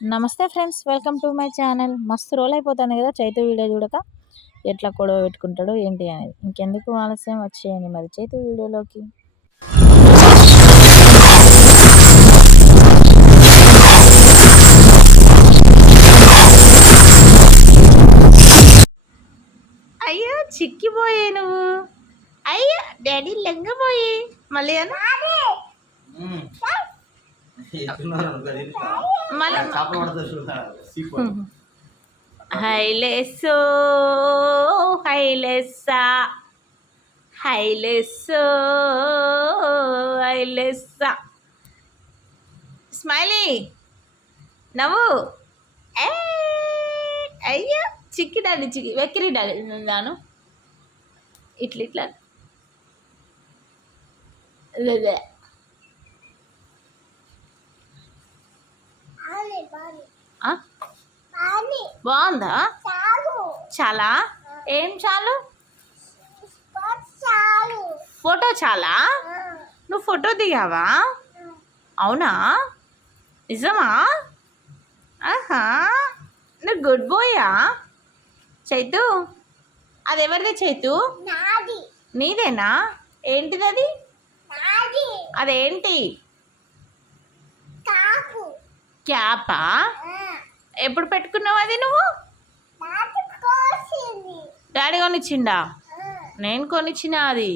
నమస్తే friends, welcome to my channel. మస్తు role అయిపోతుంది కదా చైతు వీడియో చూడక. ఎట్లా గొడవ పెట్టుకుంటాడు ఏంటి అనేది. ఇంకెందుకు ఆలస్యం, వచ్చేయండి మరి చైతు వీడియోలోకి. అయ్యో చిక్కిపోయే నువ్వు. అయ్యో డాడీ లెంగపోయి మళ్ళీ హైలెస్సో హైలెస్సా హైలెస్సో హైలెస్సా స్మైలీ నవ్వు. అయ్యో చిక్కి డాడీ చిక్కి వెక్కిరి డాడీ నాను ఇట్లా ఇట్లా బాగుందా? చాలా ఏం చాలు? ఫోటో చాలా? నువ్వు ఫోటో దిగావా? అవునా, నిజమా? ఆహా, నువ్వు గుడ్ బాయా చైతు? అది ఎవరిది చైతు? నీదేనా? ఏంటిది అది? అదేంటి? క్యాపా? ఎప్పుడు పెట్టుకున్నావు అది నువ్వు? డాడీ కొనిచ్చిండా? నేను కొనిచ్చిన అది.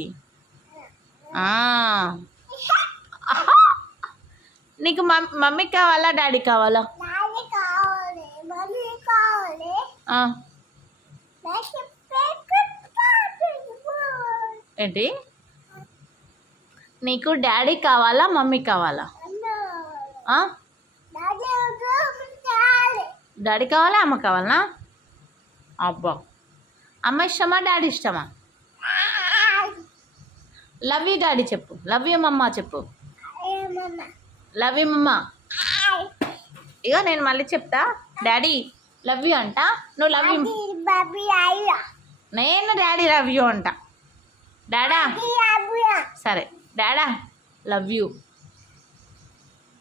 నీకు మమ్మీకి కావాలా డాడీ కావాలా? ఏంటి? నీకు డాడీ కావాలా మమ్మీ కావాలా? డాడీ కావాలా అమ్మ కావాలనా? అబ్బా, అమ్మ ఇష్టమా డాడీ ఇష్టమా? లవ్ యూ డాడీ చెప్పు, లవ్ యూ మమ్మ చెప్పు. లవ్ యూ మమ్మ. ఇక నేను మళ్ళీ చెప్తా, డాడీ లవ్ యూ అంట, నువ్వు లవ్ యూ. నేను డాడీ లవ్ యూ అంట. డాడా సరే, డాడా లవ్ యూ.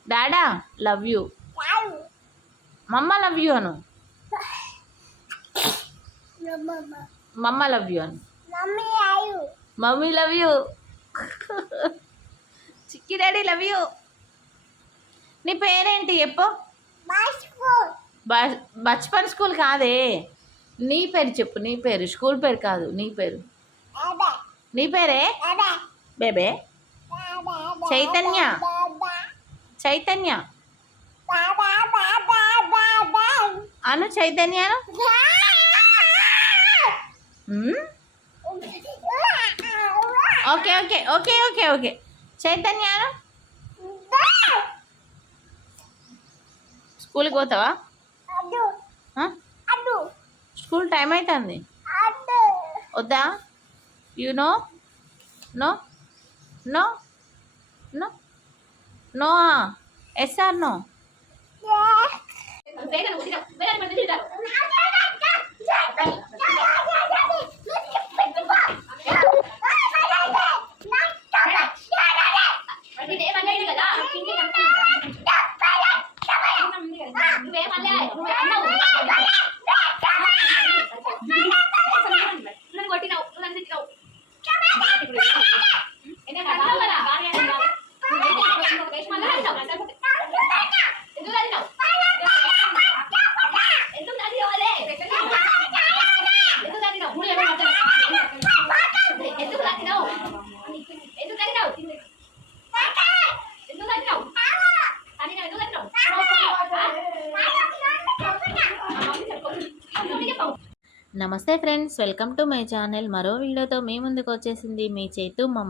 డాడా లవ్ యూ. మమ్మ లవ్ యూ అను. మమ్మ లవ్ యూ అను. Mummy love you. Chikki daddy love you. నీ పేరేంటి చెప్పు? బచ్పన్ స్కూల్ కాదే, నీ పేరు చెప్పు. నీ పేరు, స్కూల్ పేరు కాదు, నీ పేరు. నీ పేరే బేబే. చైతన్య. చైతన్య అను. Chaitanya okay okay okay okay okay. Chaitanya స్కూల్కి పోతావా? స్కూల్ టైం అవుతుంది వద్దా? You know no no no no yes or no? నమస్తే friends, welcome to my channel. మరో వీడియోతో మీ ముందుకు వచ్చేసింది మీ చైతు మమ్మ.